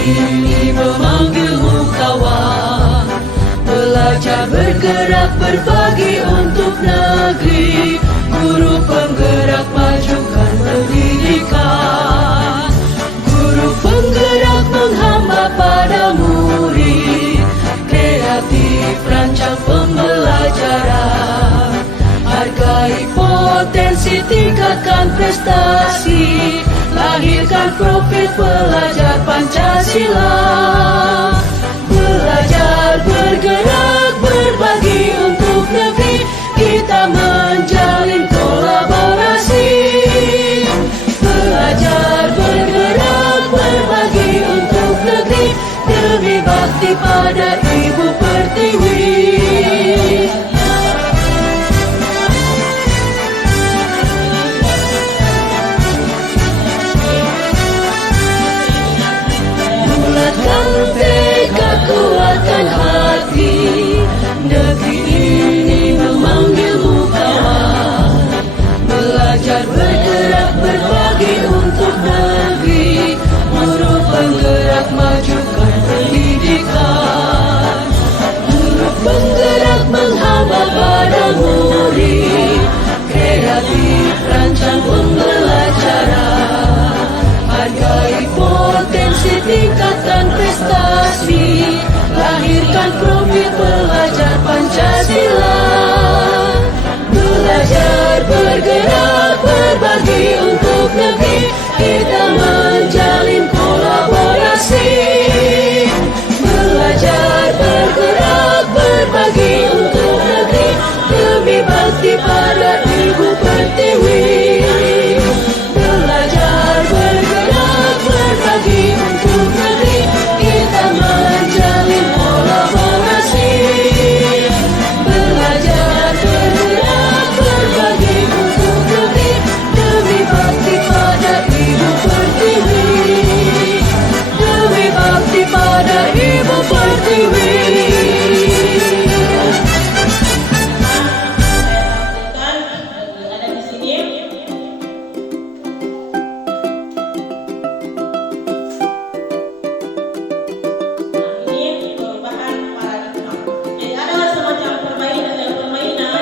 ini memanggilmu kawan. Belajar bergerak berbagi untuk negeri. Guru penggerak majukan pendidikan. Guru penggerak menghamba pada murid. Kreatif rancang pembelajaran. Hargai potensi, tingkatkan prestasi. Lahirkan profil pelajar Pancasila. Belajar bergerak berbagi untuk negeri. Kita menjalin kolaborasi. Belajar bergerak berbagi untuk negeri. Demi bakti pada Ibu Pertiwi. Kuatkan hati, negeri ini memanggilmu kawan. Belajar bergerak berbagi untuk negeri. Guru penggerak majukan pendidikan. Guru penggerak menghamba pada murid. Kreatif rancang pembelajaran. Hargai potensi, tingkatkan prestasi. Lahirkan profil pelajar Pancasila. Belajar bergerak berbagi untuk negeri. Kita menjalin kolaborasi. Belajar bergerak berbagi untuk negeri. Demi bakti pada Ibu Pertiwi. Belajar bergerak berbagi untuk negeri. Kita menjalin kolaborasi. Belajar bergerak berbagi untuk negeri. Demi bakti pada Ibu Pertiwi. Demi bakti pada Ibu Pertiwi. Ada di sini. Ini perubahan paradigma. Jadi ada semacam permainan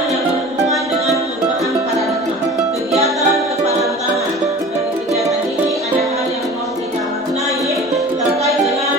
yang berhubungan dengan perubahan paradigma. Kegiatan kepalan tangan. Dari kegiatan ini ada hal yang mau kita maknai terkait dengan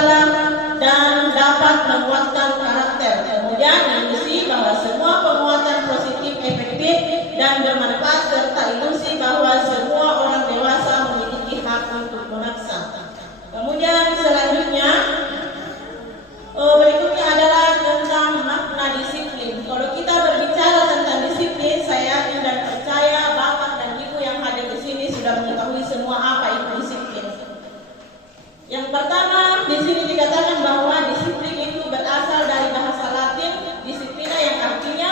bersalah dan dapat menguatkan karakter. Kemudian ilusi bahwa semua penguatan positif efektif dan bermanfaat, serta ilusi bahwa semua orang dewasa memiliki hak untuk memaksa. Kemudian selanjutnya berikutnya adalah tentang makna disiplin. Kalau kita berbicara tentang disiplin, saya yakin dan percaya Bapak dan Ibu yang hadir di sini sudah mengetahui semua apa itu disiplin. Yang pertama, di sini dikatakan bahwa disiplin itu berasal dari bahasa Latin disiplina yang artinya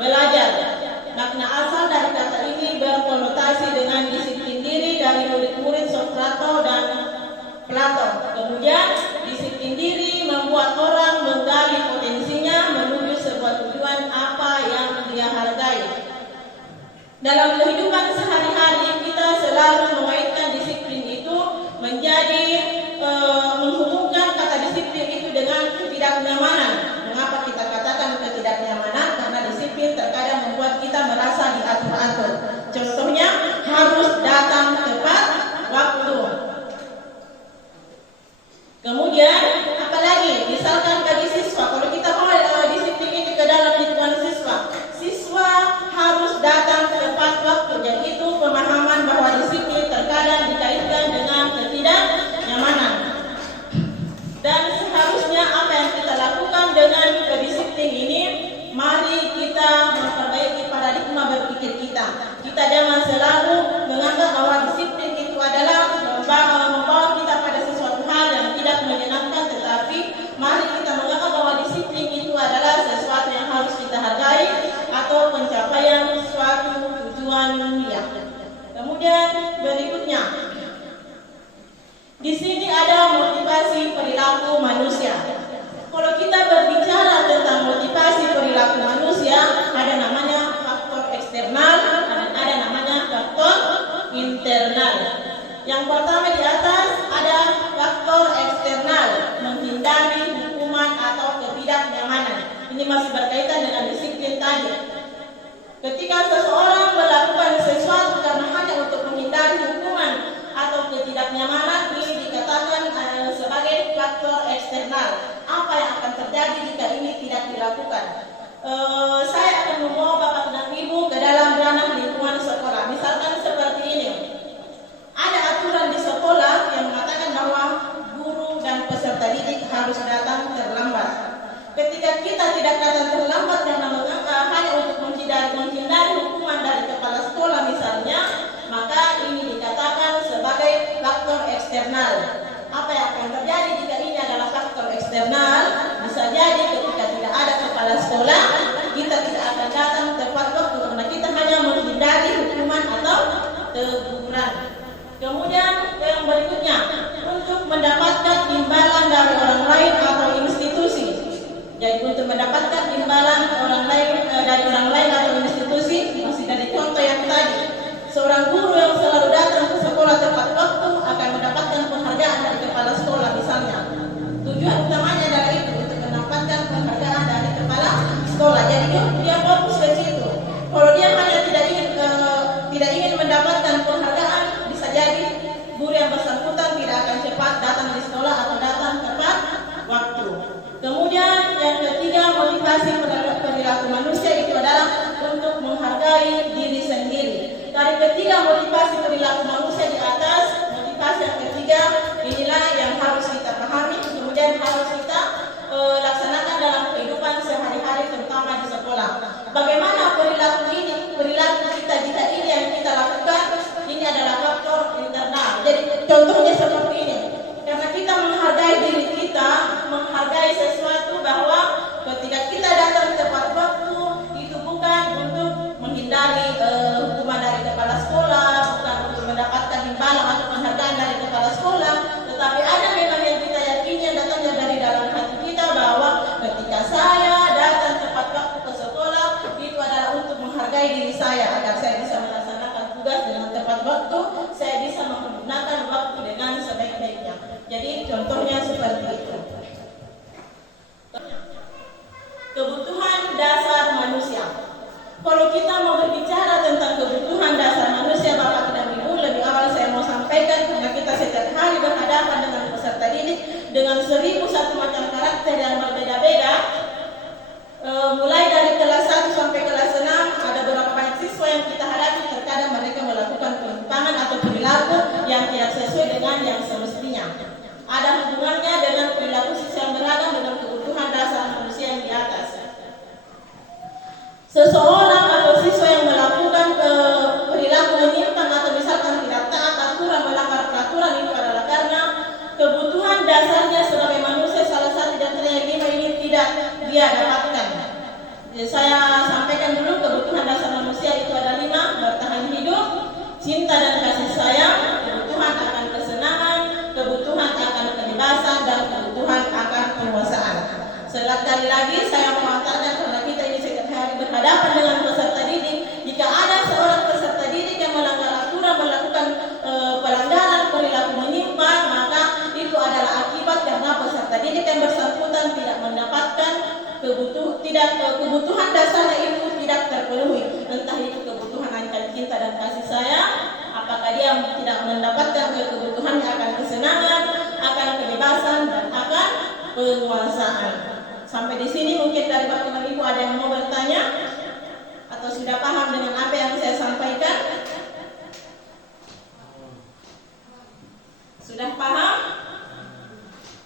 belajar. Makna asal dari kata ini berkonotasi dengan disiplin diri dari murid-murid Sokrates dan Plato. Kemudian disiplin diri membuat orang menggali potensinya menuju sebuah tujuan apa yang dia hargai. Dalam kehidupan sehari-hari kita selalu mengaitkan disiplin itu menjadi menghubungkan kata disiplin itu dengan ketidaknyamanan. Mengapa kita katakan ketidaknyamanan? Karena disiplin terkadang membuat kita merasa diatur-atur. Contohnya harus datang tepat waktu. Kemudian apalagi misalkan bagi siswa, kalau kita mau disiplin ini ke dalam lingkungan siswa harus datang tepat waktu. Jadi itu pemahaman bahwa disiplin terkadang dikaitkan dengan ketidaknyamanan. Dan seharusnya apa yang kita lakukan dengan kedisiplin ini, mari kita memperbaiki paradigma berpikir kita. Kita jangan selalu menganggap bahwa disiplin itu adalah membawa kita pada sesuatu hal yang tidak menyenangkan, tetapi mari kita menganggap bahwa disiplin itu adalah sesuatu yang harus kita hargai atau pencapaian suatu tujuan mulia. Kemudian berikutnya, di sini ada motivasi perilaku manusia. Kalau kita berbicara tentang motivasi perilaku manusia, ada namanya faktor eksternal dan ada namanya faktor internal. Yang pertama di atas ada faktor eksternal, menghindari hukuman atau ketidaknyamanan. Ini masih berkaitan dengan disiplin tadi. Ketika seseorang melakukan sesuatu karena hanya untuk menghindari hukuman atau ketidaknyamanan, ini dikatakan sebagai faktor eksternal. Apa yang akan terjadi jika ini tidak dilakukan? Saya akan membawa Bapak dan Ibu ke dalam ranah lingkungan sekolah. Misalkan seperti ini. Ada aturan di sekolah yang mengatakan bahwa guru dan peserta didik harus datang terlambat. Ketika kita tidak datang terlambat karena hanya untuk menghindari hukuman dari kepala sekolah misalnya, maka ini dikatakan sebagai faktor eksternal. Apa yang akan terjadi jika ini adalah faktor eksternal? Bisa jadi ketika tidak ada kepala sekolah, kita tidak akan datang tepat waktu karena kita hanya menghindari hukuman atau teguran. Kemudian yang berikutnya, untuk mendapatkan imbalan dari orang lain atau institusi. Jadi untuk mendapatkan imbalan dari orang lain atau institusi, masih dari contoh yang tadi, seorang guru yang selalu datang ke sekolah tepat waktu akan mendapatkan penghargaan dari kepala sekolah misalnya. Tujuan utamanya adalah itu, untuk mendapatkan penghargaan dari kepala sekolah. Jadi dia fokus ke situ. Kalau dia hanya tidak ingin mendapatkan penghargaan, bisa jadi guru yang bersangkutan tidak akan cepat datang di sekolah atau datang tepat waktu. Kemudian yang ketiga, motivasi perilaku manusia itu adalah untuk menghargai diri sendiri. Dari ketiga motivasi perilaku manusia di atas, motivasi yang ketiga inilah yang harus kita pahami, kemudian harus kita laksanakan dalam kehidupan sehari-hari, terutama di sekolah. Bagaimana perilaku kita jika ini yang kita lakukan, ini adalah faktor internal. Jadi contohnya seperti ini. Karena kita menghargai diri kita, menghargai sesuatu bahwa ketika kita datang tepat waktu, itu bukan untuk menghindari hukuman dari kepala sekolah, bukan untuk mendapatkan imbalan atau penghargaan dari kepala sekolah, tetapi ada memang yang kita yakini yang datangnya dari dalam hati kita bahwa ketika saya datang tepat waktu ke sekolah, itu adalah untuk menghargai diri saya agar saya bisa melaksanakan tugas dengan tepat waktu, saya bisa menggunakan waktu dengan sebaik-baiknya. Jadi contohnya seperti itu. Kebutuhan dasar manusia. Kalau kita mau berbicara tentang kebutuhan dasar manusia, Bapak dan Ibu, lebih awal saya mau sampaikan karena kita setiap hari berhadapan dengan peserta didik dengan 1001 macam karakter yang berbeda-beda. Mulai dari kelas 1 sampai kelas 6 ada beberapa banyak siswa yang kita hadapi. Terkadang mereka melakukan penyimpangan atau perilaku yang tidak sesuai dengan yang semestinya. Ada hubungannya dengan perilaku siswa yang beragam dengan kebutuhan dasar manusia yang di atas. Seseorang atau siswa yang melakukan perilaku menyimpang atau misalkan tidak taat aturan, melanggar peraturan, itu adalah karena kebutuhan dasarnya sebagai manusia salah satu dan yang 5 ini tidak dia dapatkan. Jadi saya sampaikan dulu, kebutuhan dasar manusia itu ada 5: bertahan hidup, cinta dan kasih sayang, kebutuhan akan kesenangan, kebutuhan akan kebebasan, dan kebutuhan akan penguasaan. Sekali lagi saya mengatakan, karena kita ini setiap hari berhadapan dengan peserta didik, jika ada seorang peserta didik yang melanggar aturan, melakukan pelanggaran perilaku menyimpang, maka itu adalah akibat karena peserta didik yang bersangkutan tidak mendapatkan kebutuhan dasarnya itu tidak terpenuhi. Entah itu kebutuhan akan cinta dan kasih sayang, apakah dia tidak mendapatkan kebutuhannya akan kesenangan, akan kebebasan, dan akan penguasaan. Sampai di sini mungkin dari Bapak Ibu ada yang mau bertanya atau sudah paham dengan apa yang saya sampaikan? Sudah paham?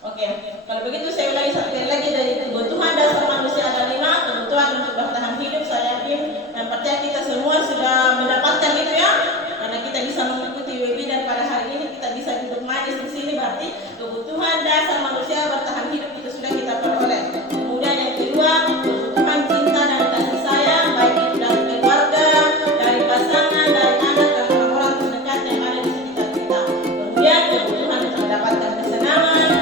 Oke, kalau begitu saya ulangi sekali lagi, dari kebutuhan dasar manusia ada 5, kebutuhan untuk bertahan hidup. Saya yakin dan percaya kita semua sudah mendapatkan itu ya, karena kita bisa mengikuti webinar pada hari ini, kita bisa duduk manis di sini, berarti kebutuhan dasar manusia bertahan hidup itu sudah kita peroleh. Kemudian yang kedua, kebutuhan cinta dan kasih sayang, baik itu dari keluarga, dari pasangan, dari anak, dan orang-orang terdekat yang ada di sekitar kita. Kemudian kebutuhan untuk mendapatkan kesenangan,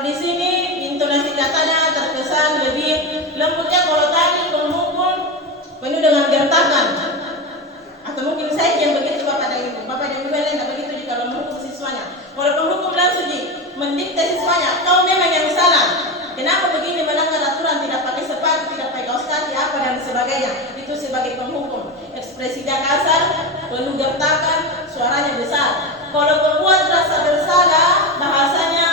di sini intonasi katanya terkesan lebih lembutnya. Kalau tadi penghukum penuh dengan gertakan, atau mungkin saya yang begitu bapak dan ibu lain tak begitu jika menghukum siswanya. Kalau penghukum langsung mendikte siswanya, kau memang yang salah. Kenapa begini, melanggar aturan, tidak pakai sepatu, tidak pakai kaos kaki, apa dan sebagainya. Itu sebagai penghukum. Ekspresinya kasar, penuh gertakan, suaranya besar. Kalau pembuat rasa bersalah, bahasanya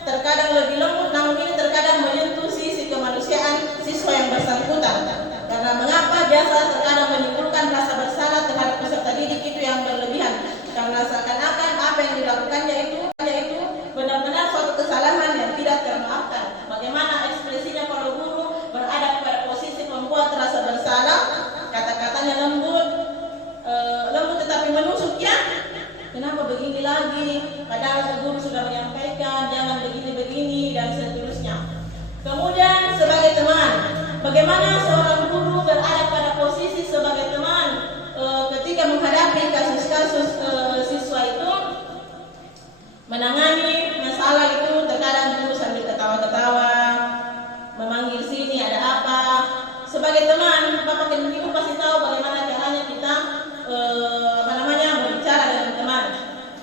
terkadang lebih lembut, namun ini terkadang menyentuh sisi kemanusiaan siswa yang bersangkutan. Karena mengapa biasa terkadang menimbulkan rasa bersalah terhadap peserta didik itu yang berlebihan. Karena seakan-akan apa yang dilakukannya itu benar-benar suatu kesalahan yang tidak termaafkan. Bagaimana ekspresinya kalau guru berada pada posisi pembuat rasa bersalah, kata-katanya lembut, Bagaimana seorang guru berada pada posisi sebagai teman ketika menghadapi kasus-kasus siswa itu menangani masalah itu. Terkadang guru sambil ketawa-ketawa memanggil sini ada apa. Sebagai teman, Bapak dan Ibu pasti tahu bagaimana caranya kita berbicara dengan teman.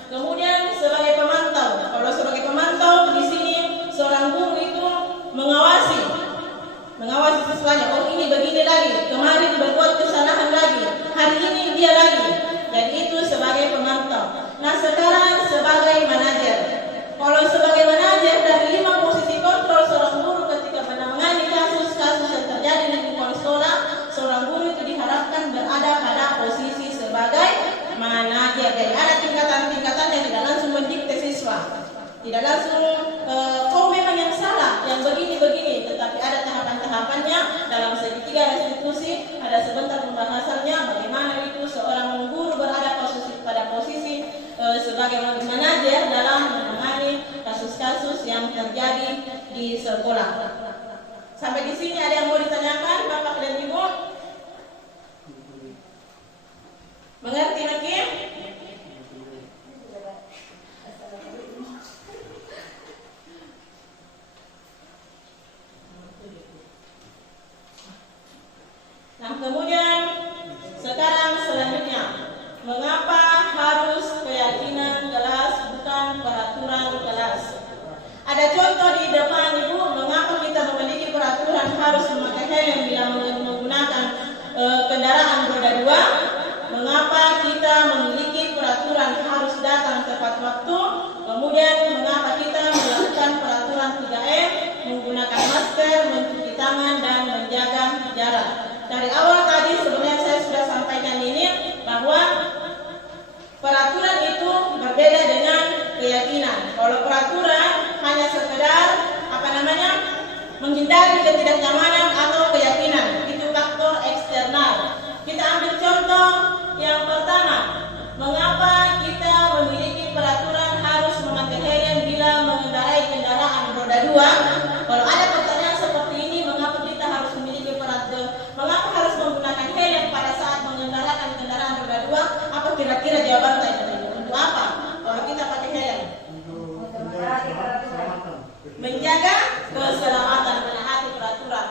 Kemudian sebagai pemantau, kalau sebagai pemantau di sini seorang guru itu mengawasi siswanya. Oh, ini begini lagi, kemarin berbuat kesalahan lagi, hari ini dia lagi. Dan itu sebagai pemantau. Nah, sekarang sebagai manajer. Kalau sebagai manajer, dari 5 posisi kontrol seorang guru ketika menangani kasus-kasus yang terjadi di lingkungan sekolah, seorang guru itu diharapkan berada pada posisi sebagai manajer. Jadi ada tingkatan-tingkatan yang tidak langsung mendikte siswa, tidak langsung kau memang yang salah, yang begini-begini, tetapi ada tahapan-tahapannya dalam segitiga restitusi. Ada sebentar pembahasannya bagaimana itu seorang guru berada pada posisi sebagai manajer dalam menangani kasus-kasus yang terjadi di sekolah. Sampai di sini ada yang mau ditanyakan, Bapak dan Ibu? Mengerti lagi? Nah, kemudian sekarang selanjutnya, mengapa harus keyakinan kelas bukan peraturan kelas? Ada contoh di depan Ibu, mengapa kita memiliki peraturan harus memakai helm bila menggunakan kendaraan roda 2? Mengapa kita memiliki peraturan harus datang tepat waktu? Kemudian mengapa kita melakukan peraturan 3M, menggunakan masker, mencuci tangan, dan menjaga jarak? Dari awal tadi sebenarnya saya sudah sampaikan ini bahwa peraturan itu berbeda dengan keyakinan. Kalau peraturan hanya sekedar menghindari ketidaknyamanan atau keyakinan, itu faktor eksternal. Kita ambil contoh yang pertama, mengapa kita memiliki peraturan harus memakai helm bila mengendarai kendaraan roda 2? Kalau ada pertanyaan seperti ini, mengapa kita harus memiliki peraturan? Mengapa harus menggunakan helm pada saat mengendarai kendaraan roda 2? Apa kira-kira jawaban saya? Untuk apa? Kalau kita pakai helm? Menjaga keselamatan, menaati peraturan.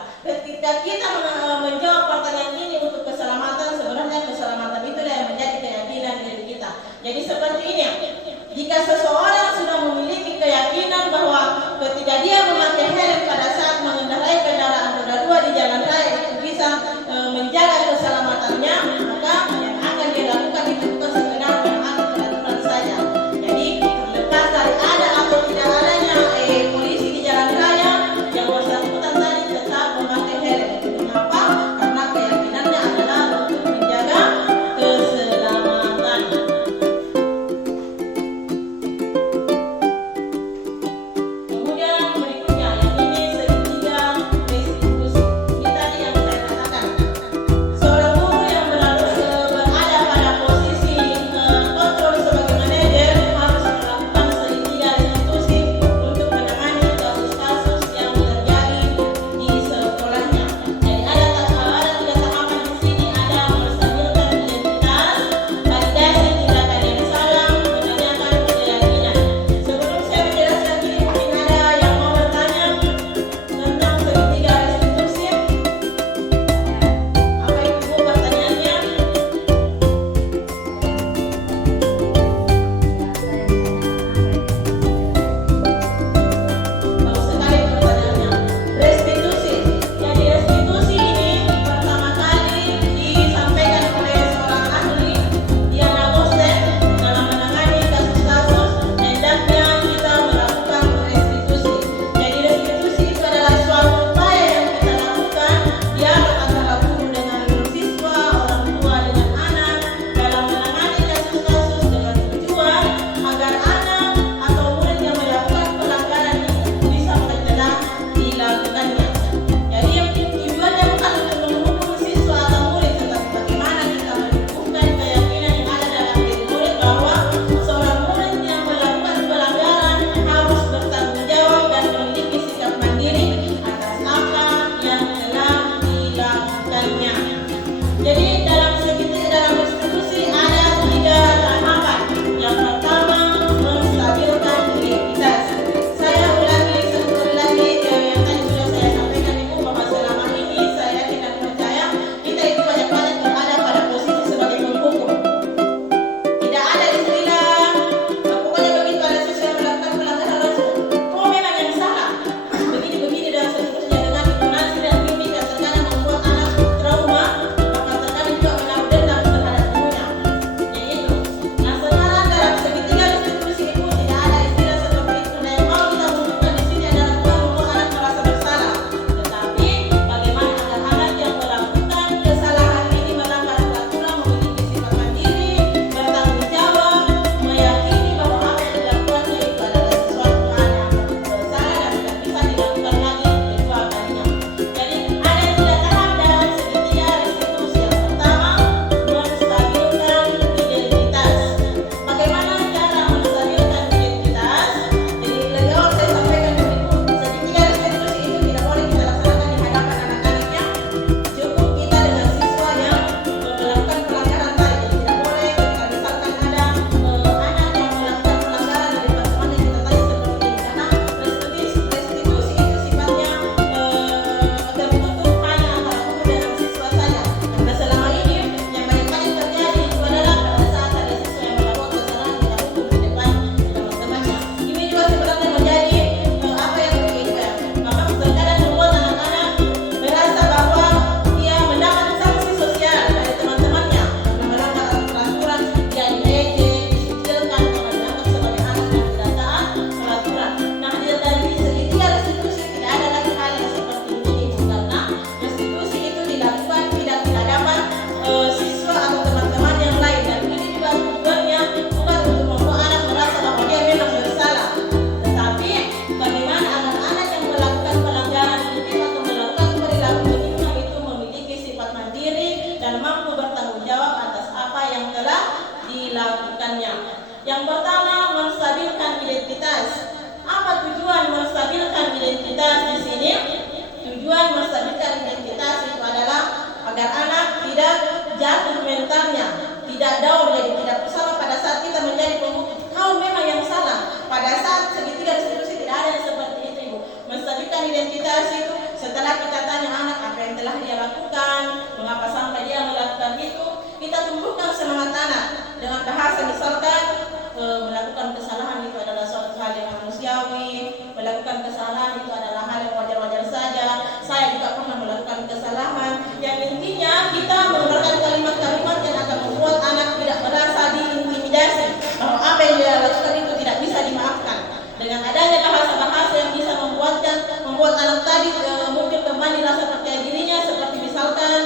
Tujuan menstabilkan identitas itu adalah agar anak tidak jatuh mentalnya, tidak down, jadi tidak bersama pada saat kita menjadi pembukti kau memang yang salah. Pada saat segitiga restitusi tidak ada yang seperti itu, Ibu. Menstabilkan identitas itu setelah kita tanya anak apa yang telah dia lakukan, mengapa sampai dia melakukan itu, kita tumbuhkan semangat anak dengan bahasa misalkan melakukan kesalahan itu adalah suatu hal yang manusiawi, melakukan kesalahan itu adalah hal yang wajar-wajar saja. Saya juga pernah melakukan kesalahan. Yang intinya kita mengeluarkan kalimat-kalimat yang akan membuat anak tidak merasa diintimidasi bahwa apa yang dia lakukan itu tidak bisa dimaafkan. Dengan adanya bahasa-bahasa yang bisa membuat anak tadi muncul kembali rasa percaya dirinya, seperti misalkan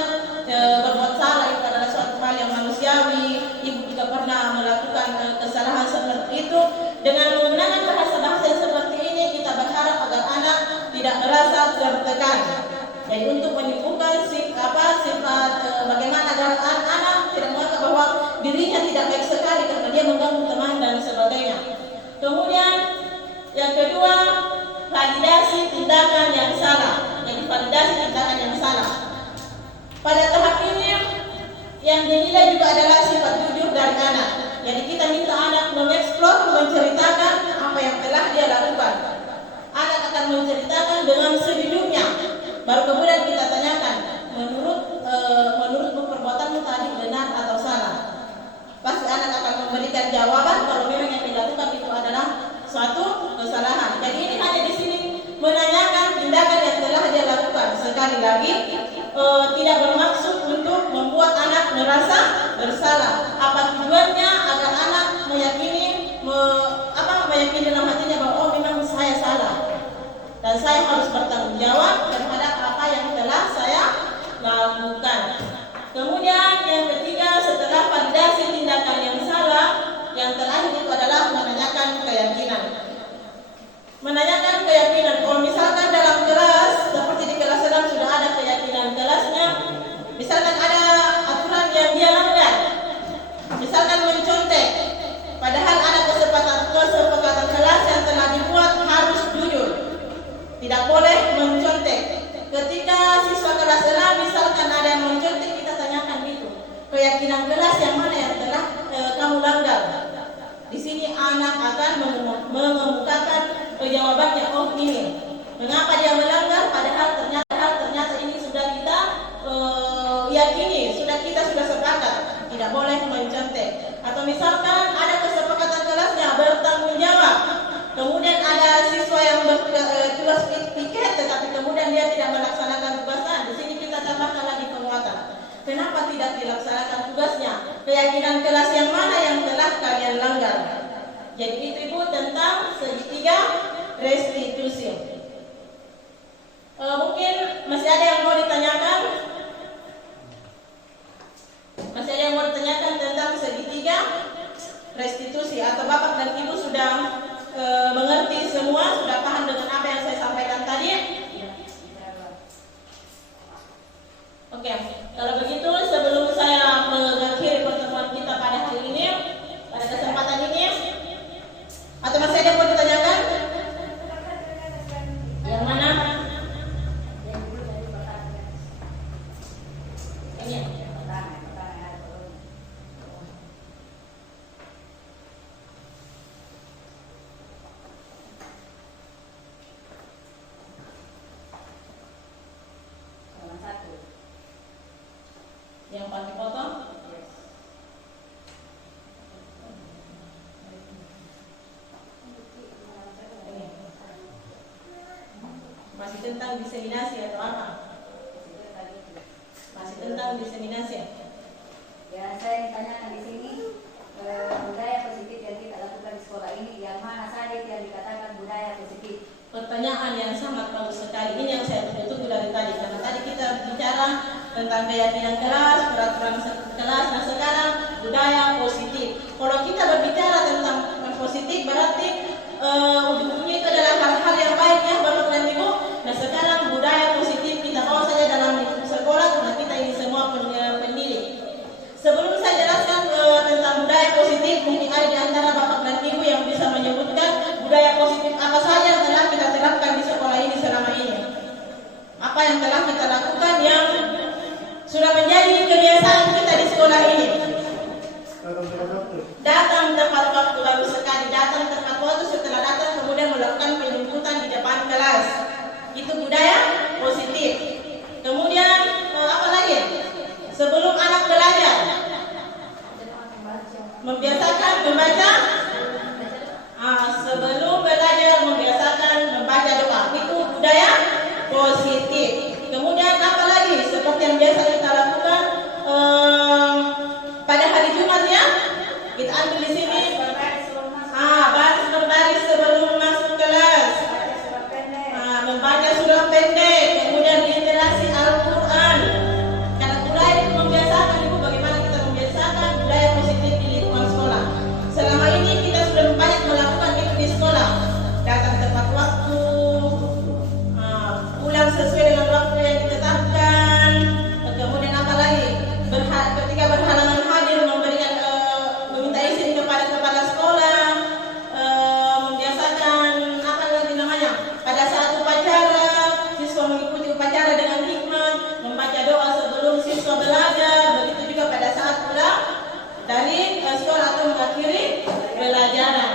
berbuat salah itu adalah suatu hal yang manusiawi. Ibu juga pernah melakukan kesalahan seperti itu. Dengan menggunakan bahasa-bahasa yang seperti ini, kita berharap agar anak tidak merasa tertekan. Jadi untuk menyembuhkan sifat bagaimana agar anak tidak menganggap bahwa dirinya tidak baik sekali karena dia mengganggu teman dan sebagainya. Kemudian yang kedua, validasi tindakan yang salah. Jadi validasi tindakan yang salah. Pada tahap ini yang dinilai juga adalah sifat jujur dari anak. Jadi kita minta anak mengeksplor, menceritakan apa yang telah dia lakukan. Anak akan menceritakan dengan sejujurnya. Baru kemudian kita tanyakan, menurutmu perbuatanmu tadi benar atau salah? Pasti anak akan memberikan jawaban kalau memang yang dilakukan itu adalah suatu kesalahan. Jadi ini hanya di sini menanyakan tindakan yang telah dia lakukan. Sekali lagi, tidak bermaksud untuk membuat anak merasa bersalah. Apa tujuannya? Agar anak meyakini dalam hatinya bahwa oh memang saya salah dan saya harus bertanggung jawab terhadap apa yang telah saya lakukan. Kemudian yang ketiga, setelah validasi tindakan yang salah, yang terakhir itu adalah menanyakan keyakinan. Menanyakan keyakinan. Kalau misalkan dalam kelas, seperti di kelas 6 sudah ada keyakinan kelasnya, misalkan ada aturan yang dia langgar, misalkan mencontek, padahal ada kesepakatan kelas yang telah dibuat harus jujur, tidak boleh mencontek. Ketika siswa kelas 6 misalkan ada yang mencontek, kita tanyakan itu keyakinan kelas yang mana yang telah kamu langgar. Di sini anak akan mengemukakan jawabannya, oh ini mengapa dia melanggar, padahal ternyata ini sudah kita yakini, kita sudah sepakat tidak boleh mencontek. Atau misalkan ada kesepakatan kelasnya bertanggung jawab, kemudian ada siswa yang tugas piket tetapi kemudian dia tidak melaksanakan tugasnya. Di sini kita tambahkan lagi penguatan. Kenapa tidak dilaksanakan tugasnya? Keyakinan kelas yang mana yang telah kalian langgar? Jadi itu Ibu tentang segitiga restitusi. Mungkin masih ada yang mau ditanyakan? Masih ada yang mau ditanyakan tentang segitiga restitusi? Atau Bapak dan Ibu sudah mengerti semua? Sudah paham dengan apa yang saya sampaikan tadi? Oke, kalau begitu sebelum saya mengakhiri pertemuan kita pada hari ini, pada kesempatan ini, atau masih ada yang mau ditanyakan? Yang mana? Ini. Yang paling potong? Masih tentang diseminasi atau apa? Masih tentang diseminasi. Ya, saya ditanyakan di sini budaya positif yang kita lakukan di sekolah ini, yang mana saja yang dikatakan budaya positif? Pertanyaan yang sangat bagus sekali. Ini yang saya tunggu dari tadi. Karena tadi kita bicara tentang keyakinan kelas, peraturan kelas. Nah sekarang budaya positif. Kalau kita berbicara tentang positif, berarti ujung-ujungnya itu adalah hal-hal yang baik ya, Bapak dan Ibu. Nah sekarang budaya positif kita bawa saja dalam sekolah karena kita ini semua pendidik. Sebelum saya jelaskan tentang budaya positif, mungkin ada di antara Bapak dan Ibu yang bisa menyebutkan budaya positif apa saja yang telah kita terapkan di sekolah ini selama ini. Apa yang datang tepat waktu, setelah datang kemudian melakukan penjemputan di depan kelas. Itu budaya positif. Kemudian apa lagi? Sebelum anak belajar, membiasakan membaca. Sebelum belajar membiasakan membaca doa. Itu budaya positif. Kemudian apa lagi? Seperti yang biasa kita lakukan pada hari Jumat ya. Kita ambil di sini. Baris berbaris sebelum masuk kelas. Membaca surah pendek. Kemudian literasi Al-Quran. Karena budaya itu membiasakan, Ibu, bagaimana kita membiasakan budaya positif di lingkungan sekolah. Selama ini kita sudah banyak melakukan itu di sekolah. Datang tepat waktu, pulang sesuai dengan waktu yang ditetapkan. Kemudian apa lagi? Ketika berhalangan hadir memberikan meminta izin kepada kepala sekolah, membiasakan apa lagi namanya? Pada saat upacara, siswa mengikuti upacara dengan hikmat, membaca doa sebelum siswa belajar. Begitu juga pada saat pulang dari sekolah atau mengakhiri pelajaran.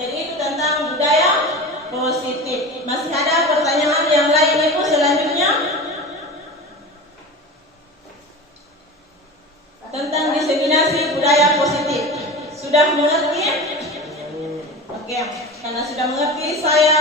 Jadi itu tentang budaya positif. Masih ada pertanyaan yang lain Ibu selanjutnya? Tentang diseminasi budaya positif. Sudah mengerti? Oke, karena sudah mengerti, saya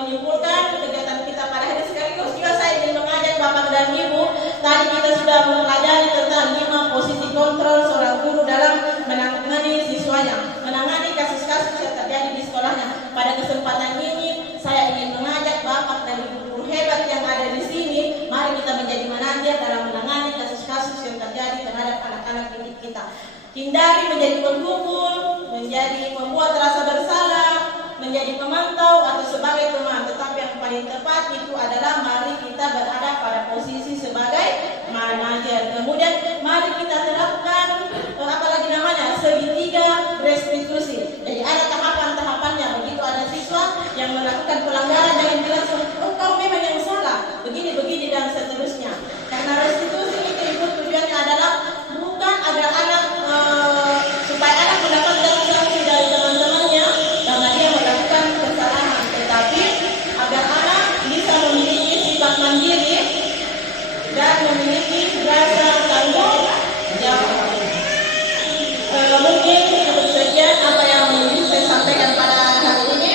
menyimpulkan kegiatan kita pada hari sekaligus juga saya ingin mengajak Bapak dan Ibu. Tadi kita sudah mempelajari tentang 5 posisi kontrol seorang guru dalam menangani siswanya, menangani kasus-kasus yang terjadi di sekolahnya. Pada kesempatan ini, saya ingin mengajak Bapak dan Ibu guru hebat yang ada di sini, mari kita menjadi manajer dalam menangani kasus-kasus yang terjadi terhadap anak-anak didik kita. Hindari menjadi penghubung, menjadi membuat rasa bersalah, menjadi pemantau atau sebagai teman. Tetapi yang paling tepat itu adalah mari kita berada pada posisi sebagai manajer. Kemudian mari kita terapkan apalagi namanya segitiga restitusi. Jadi ada tahapan-tahapannya. Begitu ada siswa yang melakukan pelanggaran, jangan bilang oh kau memang yang salah, begini dan seterusnya. Karena restitusi itu Ibu tujuannya adalah bukan agar anak supaya anak mendapatkan sanksi dari teman-temannya karena dia melakukan kesalahan, tetapi agar anak bisa memiliki sifat mandiri dan memiliki rasa tanggung jawab. Mungkin cukup sekian apa yang saya sampaikan pada hari ini.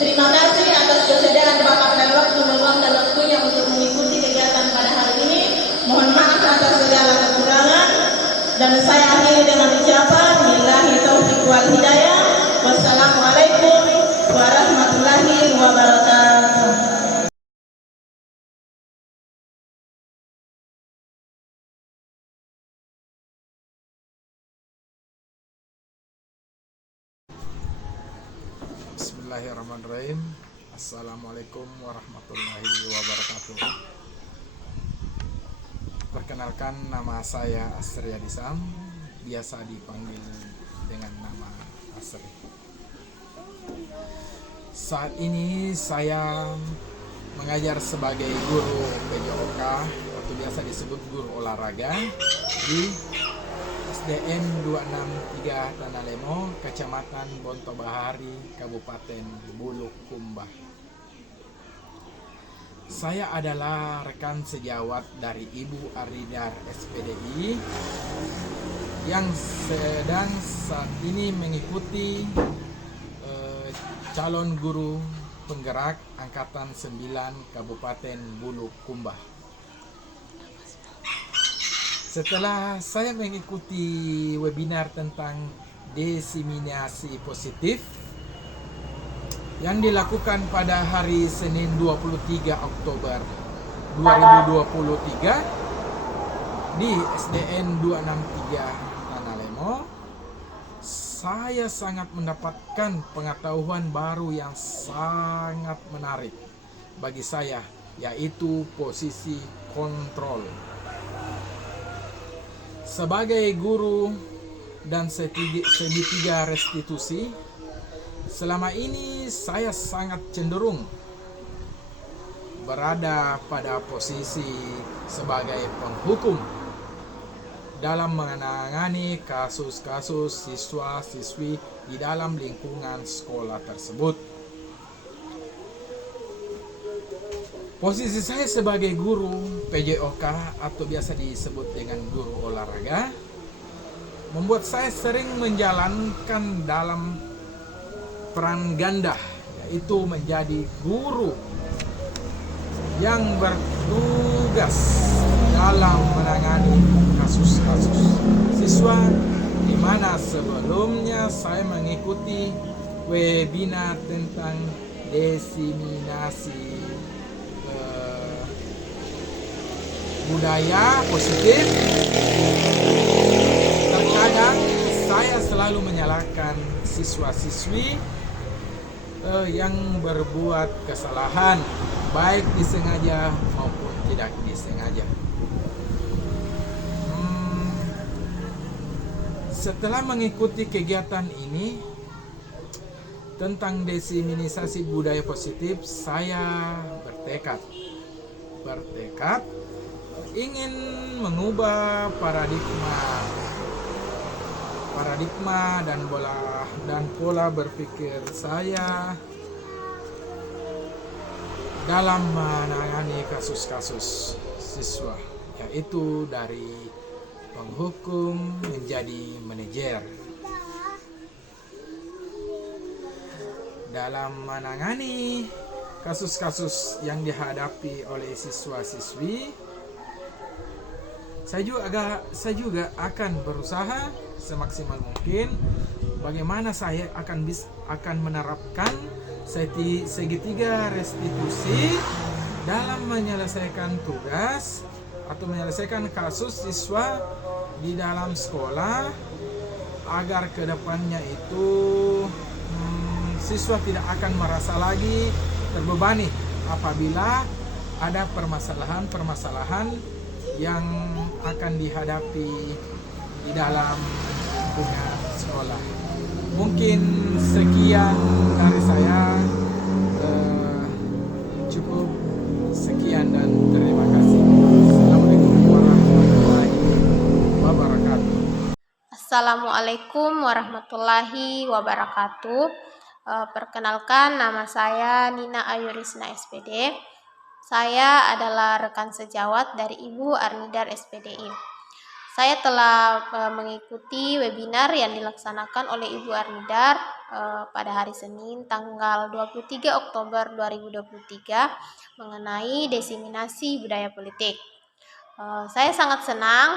Terima kasih atas kesediaan Bapak dan waktu meluangkan waktunya untuk mengikuti kegiatan pada hari ini. Mohon maaf atas segala kekurangan. Dan saya akhiri dengan ucapan billahi taufiq wal hidayah. Wassalamualaikum warahmatullahi wabarakatuh. Bismillahirrahmanirrahim. Assalamualaikum warahmatullahi wabarakatuh. Perkenalkan, nama saya Asri Adisam, biasa dipanggil dengan nama Asri. Saat ini saya mengajar sebagai guru PJOK atau biasa disebut guru olahraga di SDN 263 Tanah Lemo, Kecamatan Bontobahari, Kabupaten Bulukumba. Saya adalah rekan sejawat dari Ibu Aridar SPDI yang sedang saat ini mengikuti calon guru penggerak Angkatan 9 Kabupaten Bulukumba. Setelah saya mengikuti webinar tentang diseminasi positif yang dilakukan pada hari Senin 23 Oktober 2023 di SDN 263 Tanah Lemo, saya sangat mendapatkan pengetahuan baru yang sangat menarik bagi saya, yaitu posisi kontrol. Sebagai guru dan segitiga restitusi, selama ini saya sangat cenderung berada pada posisi sebagai penghukum dalam menangani kasus-kasus siswa-siswi di dalam lingkungan sekolah tersebut. Posisi saya sebagai guru PJOK atau biasa disebut dengan guru olahraga membuat saya sering menjalankan dalam peran ganda, yaitu menjadi guru yang bertugas dalam menangani kasus-kasus siswa, di mana sebelumnya saya mengikuti webinar tentang diseminasi budaya positif. Terkadang saya selalu menyalahkan siswa-siswi yang berbuat kesalahan, baik disengaja maupun tidak disengaja. Setelah mengikuti kegiatan ini tentang diseminasi budaya positif, saya bertekad ingin mengubah paradigma dan pola berpikir saya dalam menangani kasus-kasus siswa, yaitu dari penghukum menjadi manajer. Dalam menangani kasus-kasus yang dihadapi oleh siswa-siswi, saya juga akan berusaha semaksimal mungkin bagaimana saya akan menerapkan segitiga restitusi dalam menyelesaikan tugas atau menyelesaikan kasus siswa di dalam sekolah, agar kedepannya itu siswa tidak akan merasa lagi terbebani apabila ada permasalahan yang akan dihadapi di dalam lingkungan sekolah. Mungkin sekian dari saya. Cukup sekian dan terima kasih. Assalamualaikum warahmatullahi wabarakatuh. Assalamualaikum warahmatullahi wabarakatuh. Perkenalkan, nama saya Nina Ayurisna SPD. Saya adalah rekan sejawat dari Ibu Arnidar SPDI. Saya telah mengikuti webinar yang dilaksanakan oleh Ibu Arnidar pada hari Senin tanggal 23 Oktober 2023 mengenai diseminasi budaya politik. Saya sangat senang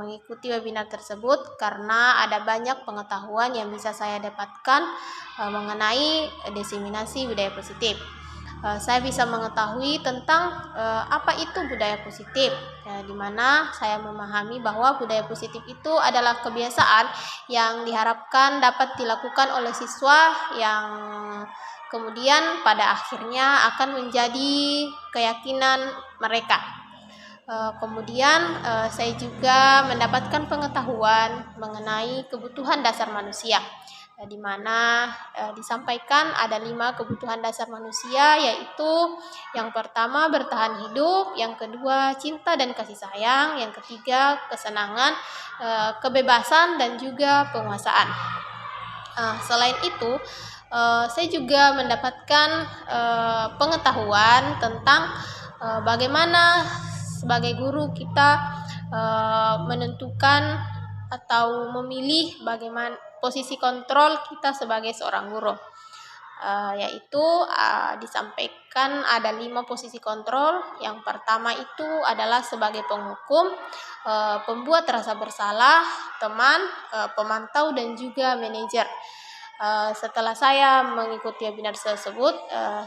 mengikuti webinar tersebut karena ada banyak pengetahuan yang bisa saya dapatkan mengenai diseminasi budaya positif. Saya bisa mengetahui tentang apa itu budaya positif, di mana saya memahami bahwa budaya positif itu adalah kebiasaan yang diharapkan dapat dilakukan oleh siswa yang kemudian pada akhirnya akan menjadi keyakinan mereka. Kemudian saya juga mendapatkan pengetahuan mengenai kebutuhan dasar manusia, di mana disampaikan ada 5 kebutuhan dasar manusia, yaitu yang pertama bertahan hidup, yang kedua cinta dan kasih sayang, yang ketiga kesenangan, kebebasan dan juga penguasaan. Selain itu saya juga mendapatkan pengetahuan tentang bagaimana sebagai guru kita menentukan atau memilih bagaimana posisi kontrol kita sebagai seorang guru, yaitu disampaikan ada 5 posisi kontrol. Yang pertama itu adalah sebagai penghukum, pembuat rasa bersalah, teman, pemantau dan juga manajer. Setelah saya mengikuti webinar tersebut,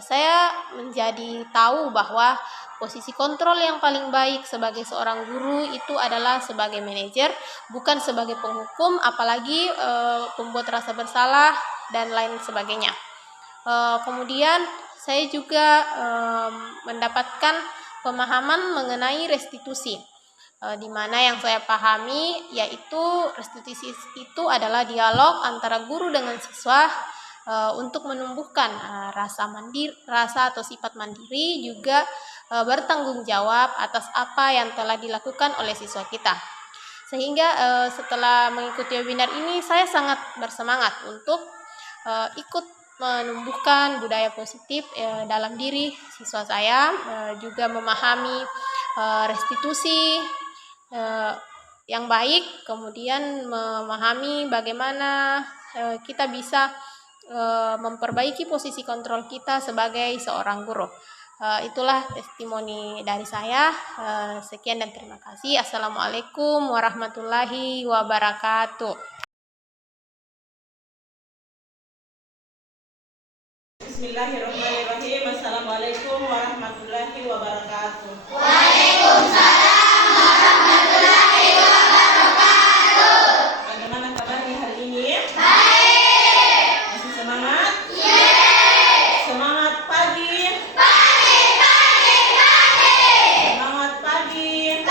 saya menjadi tahu bahwa posisi kontrol yang paling baik sebagai seorang guru itu adalah sebagai manajer, bukan sebagai penghukum, apalagi pembuat rasa bersalah dan lain sebagainya. Kemudian saya juga mendapatkan pemahaman mengenai restitusi, di mana yang saya pahami yaitu restitusi itu adalah dialog antara guru dengan siswa untuk menumbuhkan rasa atau sifat mandiri, juga bertanggung jawab atas apa yang telah dilakukan oleh siswa kita. Sehingga setelah mengikuti webinar ini saya sangat bersemangat untuk ikut menumbuhkan budaya positif dalam diri siswa saya, juga memahami restitusi yang baik, kemudian memahami bagaimana kita bisa memperbaiki posisi kontrol kita sebagai seorang guru. Itulah testimoni dari saya. Sekian dan terima kasih. Assalamualaikum warahmatullahi wabarakatuh. Bismillahirrahmanirrahim. Assalamualaikum warahmatullahi wabarakatuh. Bagaimana kabarnya hari ini? Baik. Masih semangat? Semangat pagi. Semangat pagi.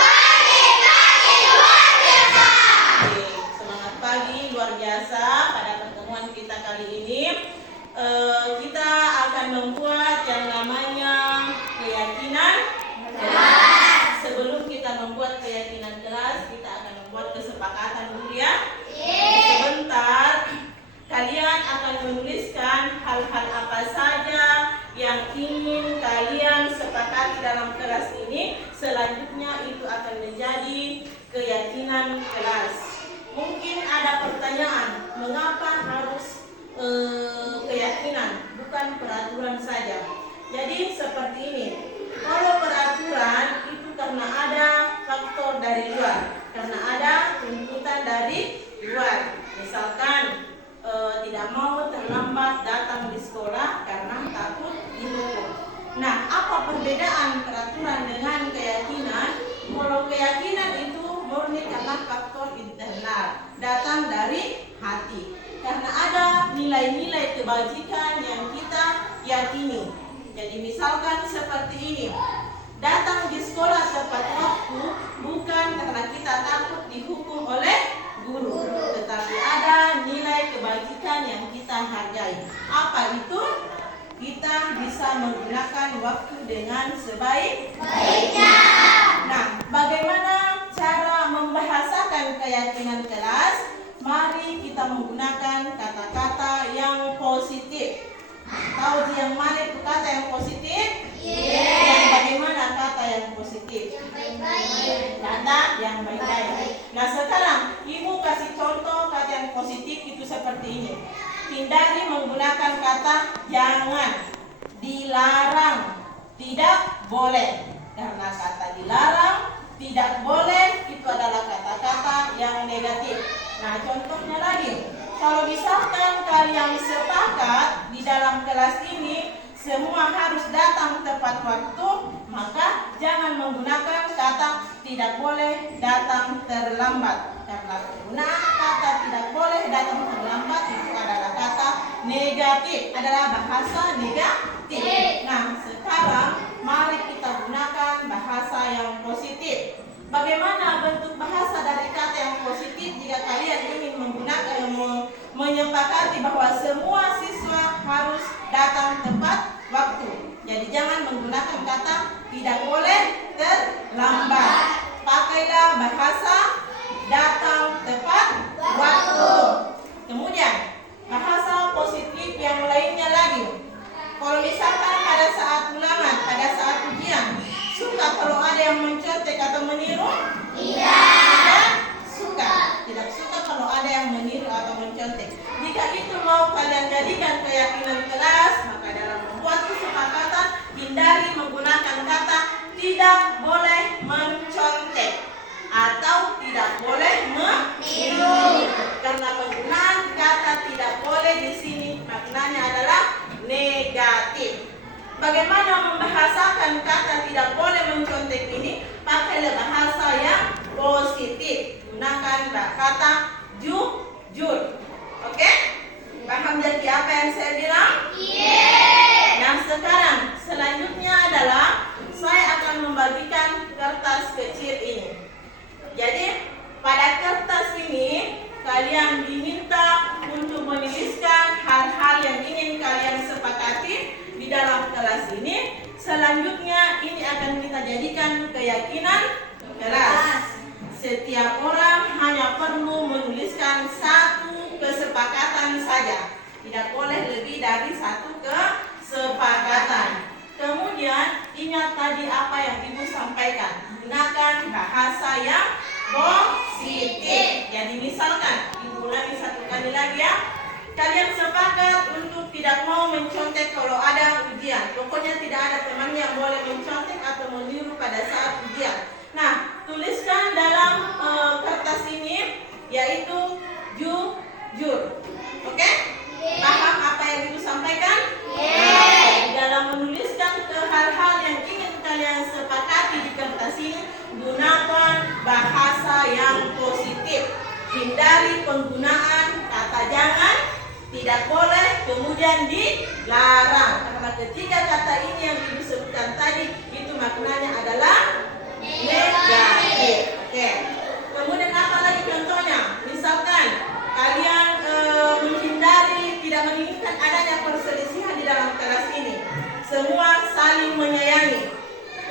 Oke, semangat pagi luar biasa. Pada pertemuan kita kali ini kita akan membuat yang namanya keyakinan kelas. Sebelum kita membuat keyakinan kelas, kita akan membuat kesepakatan dulu ya. Sebentar, kalian akan menuliskan hal-hal apa saja yang ingin kalian sepakati dalam kelas ini. Selanjutnya itu akan menjadi keyakinan kelas. Mungkin ada pertanyaan, mengapa harus keyakinan, bukan peraturan saja? Jadi seperti ini, kalau peraturan itu karena ada faktor dari luar, karena ada tuntutan dari luar. Misalkan tidak mau terlambat datang di sekolah karena takut dihukum. Nah, apa perbedaan peraturan dengan keyakinan? Kalau keyakinan itu murni karena faktor internal, datang dari hati, karena ada nilai-nilai kebajikan yang kita yakini. Jadi misalkan seperti ini, datang di sekolah tepat waktu bukan karena kita takut dihukum oleh guru, tetapi ada nilai kebajikan yang kita hargai. Apa itu? Kita bisa menggunakan waktu dengan sebaik-baiknya. Nah, bagaimana cara membahasakan keyakinan kelas? Mari kita menggunakan kata-kata yang positif. Tahu yang mana itu kata yang positif? Yang bagaimana kata yang positif? Kata yang baik-baik. Nah, sekarang Ibu kasih contoh kata yang positif itu seperti ini. Hindari menggunakan kata jangan, dilarang, tidak boleh. Karena kata dilarang, tidak boleh itu adalah kata-kata yang negatif. Nah, contohnya lagi, kalau misalkan kalian sepakat di dalam kelas ini semua harus datang tepat waktu, maka jangan menggunakan kata tidak boleh datang terlambat. Karena penggunaan kata tidak boleh datang terlambat itu adalah kata negatif, adalah bahasa negatif. Nah, sekarang mari kita gunakan bahasa yang positif. Bagaimana bentuk bahasa dari kata yang positif jika kalian ingin menggunakan menyepakati bahwa semua siswa harus datang tepat waktu? Jadi jangan menggunakan kata tidak boleh terlambat. Pakailah bahasa datang tepat waktu. Kemudian bahasa positif yang lainnya lagi. Kalau misalkan pada saat ulangan, pada saat ujian, suka kalau ada yang mencontek atau meniru? Tidak suka. Tidak suka kalau ada yang meniru atau mencontek. Jika itu mau kalian jadikan keyakinan kelas, maka dalam membuat kesepakatan hindari menggunakan kata tidak boleh mencontek atau tidak boleh meniru. Karena penggunaan kata tidak boleh di sini maknanya adalah negatif. Bagaimana membahasakan kata tidak boleh mencontek ini? Pakailah bahasa yang positif. Gunakan kata jujur. Oke? Paham jadi apa yang saya bilang? Nah, sekarang selanjutnya adalah saya akan membagikan kertas kecil ini. Jadi pada kertas ini kalian diminta untuk menuliskan hal-hal yang ingin kalian sepakati di dalam kelas ini. Selanjutnya ini akan kita jadikan keyakinan kelas. Setiap orang hanya perlu menuliskan satu kesepakatan saja. Tidak boleh lebih dari satu kesepakatan. Kemudian ingat tadi apa yang Ibu sampaikan. Gunakan bahasa yang positif. Jadi misalkan, Ibu ulangi satu kali lagi ya. Kalian sepakat untuk tidak mau mencontek kalau ada ujian. Pokoknya tidak ada teman yang boleh mencontek atau meniru pada saat ujian. Nah, tuliskan dalam kertas ini yaitu jujur. Oke? Paham apa yang Ibu sampaikan? Dalam menuliskan hal-hal yang ingin kalian sepakati di kertas ini, gunakan bahasa yang positif. Hindari penggunaan kata jangan, tidak boleh, kemudian dilarang. Karena ketiga kata ini yang Ibu sebutkan tadi, itu maknanya adalah negatif. Oke. Kemudian apa lagi contohnya? Misalkan kalian menghindari, tidak menginginkan adanya perselisihan di dalam kelas ini. Semua saling menyayangi.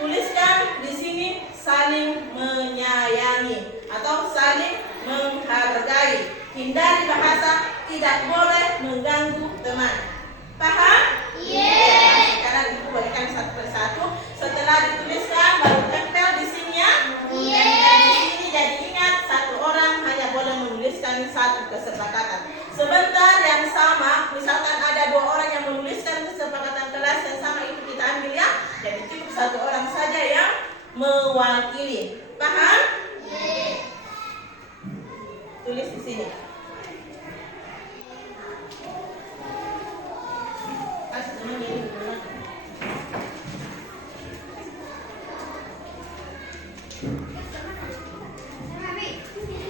Tuliskan di sini saling menyayangi atau saling menghargai. Hindari bahasa tidak boleh mengganggu teman. Paham? Sekarang Ibu berikan satu persatu. Setelah dituliskan baru tempel di sini ya. Tempel di sini, jadi ingat satu orang hanya boleh menuliskan satu kesepakatan. Sebentar yang sama, misalkan ada dua orang yang menuliskan kesepakatan kelas yang sama, itu kita ambil ya. Jadi cukup satu orang saja yang mewakili. Paham? Tulis di sini.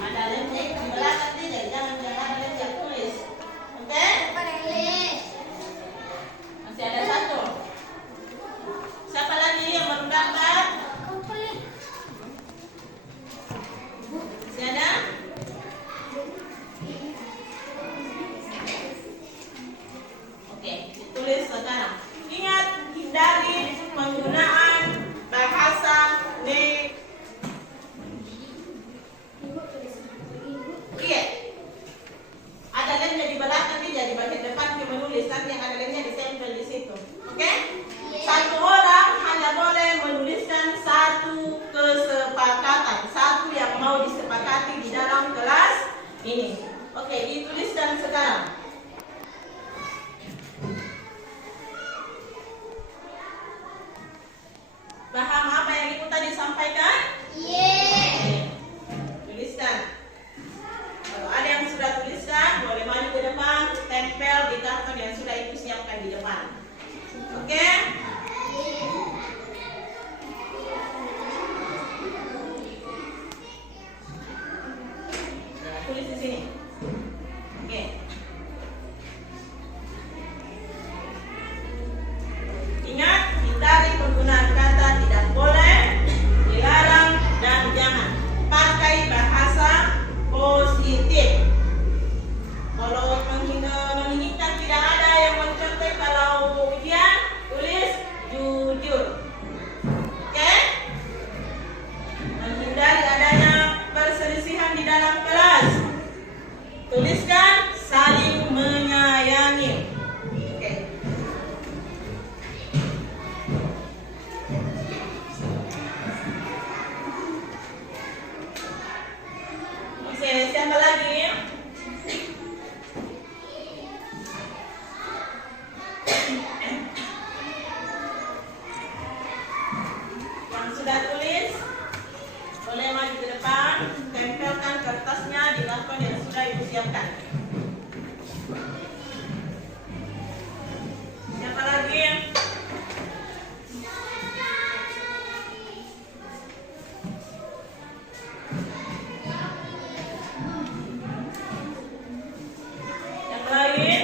Ada lemnya di belakang tidak, jangan lem tulis. Oke? Masih ada satu. Siapa lagi yang baru dapat? Masih ada? Oke, ditulis sekarang. Ingat, hindari penggunaan bahasa negatif. Iya. Ada lemnya di belakang nih, jadi bagian depan kita menulis, nanti yang ada lemnya ditempel di situ. Oke? Satu orang hanya boleh menuliskan satu kesepakatan, satu yang mau disepakati di dalam kelas ini. Oke, dituliskan sekarang. Paham apa yang Ibu tadi sampaikan? Tuliskan. Kalau ada yang sudah tuliskan, boleh maju ke depan, tempel di karton yang sudah Ibu siapkan di depan. Oke? Tulis di sini. Oke. Ingat, hindari penggunaan kata tidak boleh, dilarang, dan jangan. Pakai bahasa positif. Kalau menginginkan tidak ada yang mencontek kalau ujian, tulis jujur. Oke? Menghindari adanya perselisihan di dalam kelas. Tuliskan saling menyayangi. Oke. Siapa lagi? Yang sudah tulis, boleh maju ke depan, tempelkan kertasnya di karton yang sudah Ibu siapkan. Siapa lagi? Yang lain?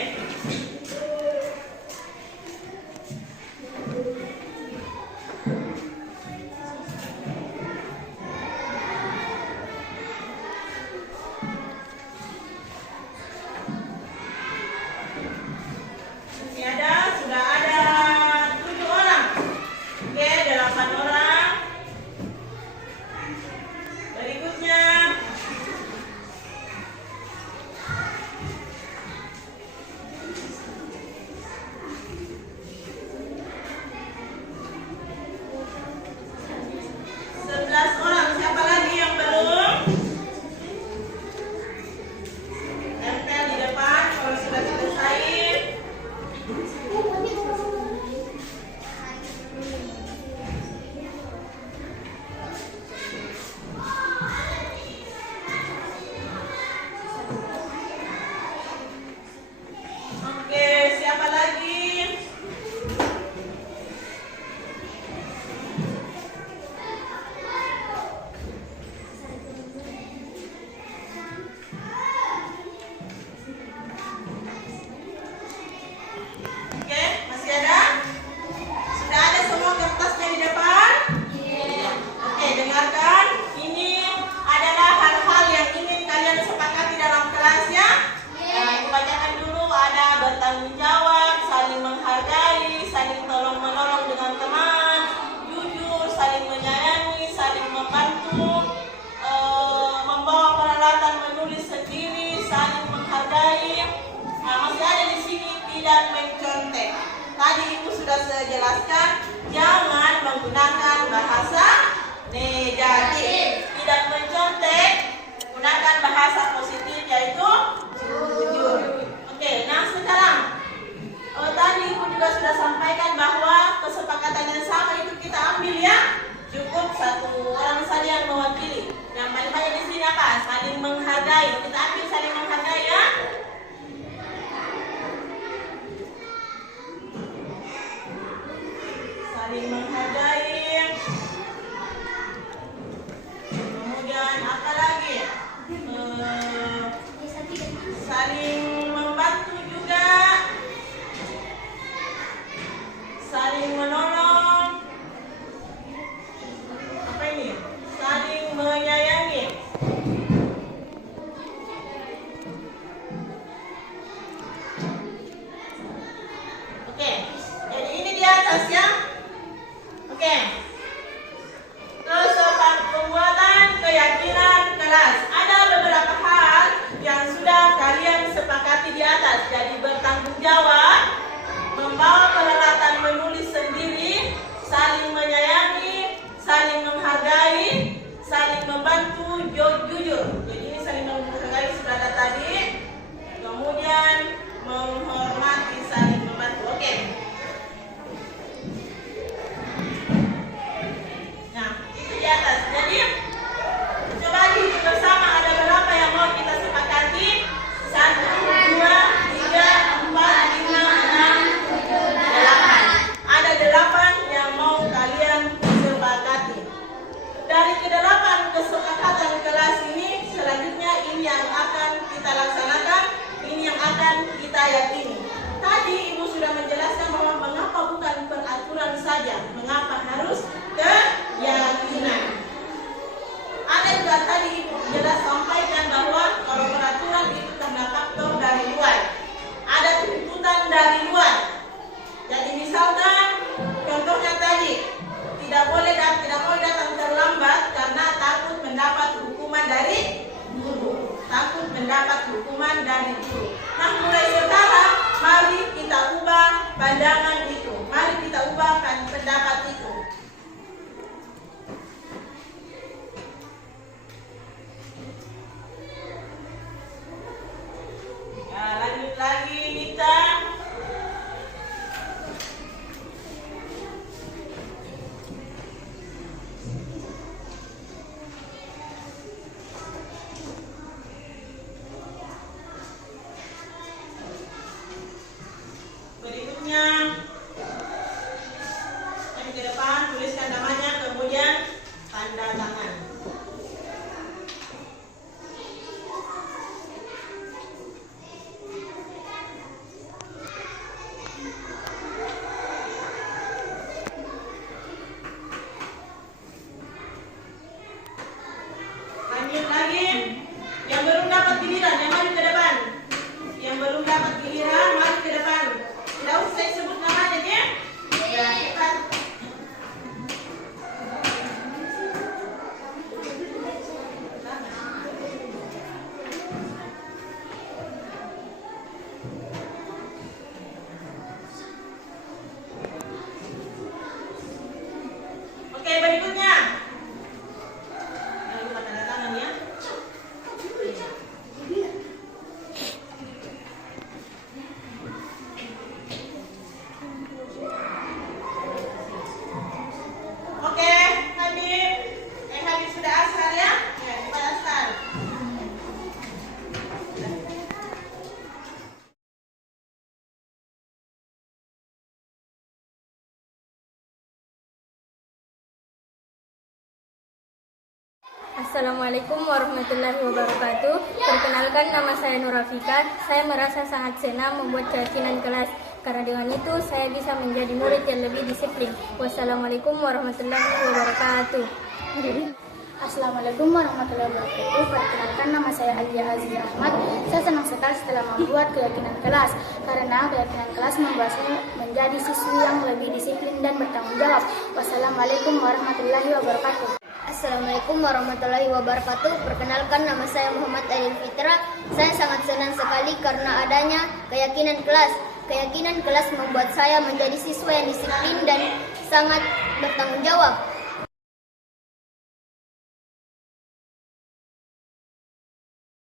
tidak mencontek. Tadi Ibu sudah saya jelaskan, jangan menggunakan bahasa negatif. Tidak mencontek, gunakan bahasa positif yaitu jujur. Oke, nah sekarang tadi Ibu juga sudah sampaikan bahwa kesepakatan yang sama itu kita ambil ya. Cukup satu orang saja yang mewakili. Yang paling banyak di sini apa? Saling menghargai. Kita ambil saling menghargai ya. Saling menghargai. Kemudian apa lagi? Saling membantu juga. Saling menolong. Apa ini? Saling menyayangi. Oke, jadi ini di atas ya. Oke. Terus pembuatan keyakinan kelas. Ada beberapa hal yang sudah kalian sepakati di atas. Jadi bertanggung jawab, membawa peralatan menulis sendiri, saling menyayangi, saling menghargai, saling membantu, jujur. Jadi ini saling menghargai sudah ada tadi. Kemudian menghormati, saling membantu. Oke. Nah, itu di atas. Jadi coba hitung bersama ada berapa yang mau kita sepakati? 1, 2, 3, 4, 5, 6, 7, 8. Ada 8 yang mau kalian sepakati. Dari ke-8 kesepakatan kelas ini, selanjutnya ini yang akan kita laksanakan, ini yang akan kita yakini. Tadi Ibu sudah menjelaskan bahwa mengapa bukan peraturan saja, mengapa harus keyakinan. Ada juga tadi Ibu jelas sampaikan bahwa kalau peraturan itu karena faktor dari luar, ada tuntutan dari luar. Jadi misalkan contohnya tadi tidak boleh datang terlambat karena takut mendapat hukuman dari guru. Takut mendapat hukuman dari guru. Nah, mulai sekarang mari kita ubah pandangan itu. Mari kita ubahkan pendapat itu. Nah, lanjut lagi Nita. Berikutnya yang ke depan tuliskan namanya, kemudian tanda tangan. Lanjut lagi, yang belum dapat giliran, yang mari ke depan. Yang belum dapat giliran, mari ke depan. Tidak usah saya sebut namanya ya. Ya, cepat. Oke, berikutnya. Jangan lupa tanda tangan ya. Oke, Habib sudah asal ya? Ya, cepat asal. Assalamualaikum warahmatullahi wabarakatuh. Perkenalkan, nama saya Nurafika. Saya merasa sangat senang membuat keyakinan kelas. Karena dengan itu saya bisa menjadi murid yang lebih disiplin. Wassalamualaikum warahmatullahi wabarakatuh. Assalamualaikum warahmatullahi wabarakatuh. Perkenalkan, nama saya Alia Aziza Ahmad. Saya senang sekali setelah membuat keyakinan kelas, karena keyakinan kelas membuat saya menjadi siswi yang lebih disiplin dan bertanggung jawab. Wassalamualaikum warahmatullahi wabarakatuh. Assalamualaikum warahmatullahi wabarakatuh. Perkenalkan, nama saya Muhammad Adil Fitra. Saya sangat senang sekali karena adanya keyakinan kelas. keyakinan kelas membuat saya menjadi siswa yang disiplin dan sangat bertanggung jawab.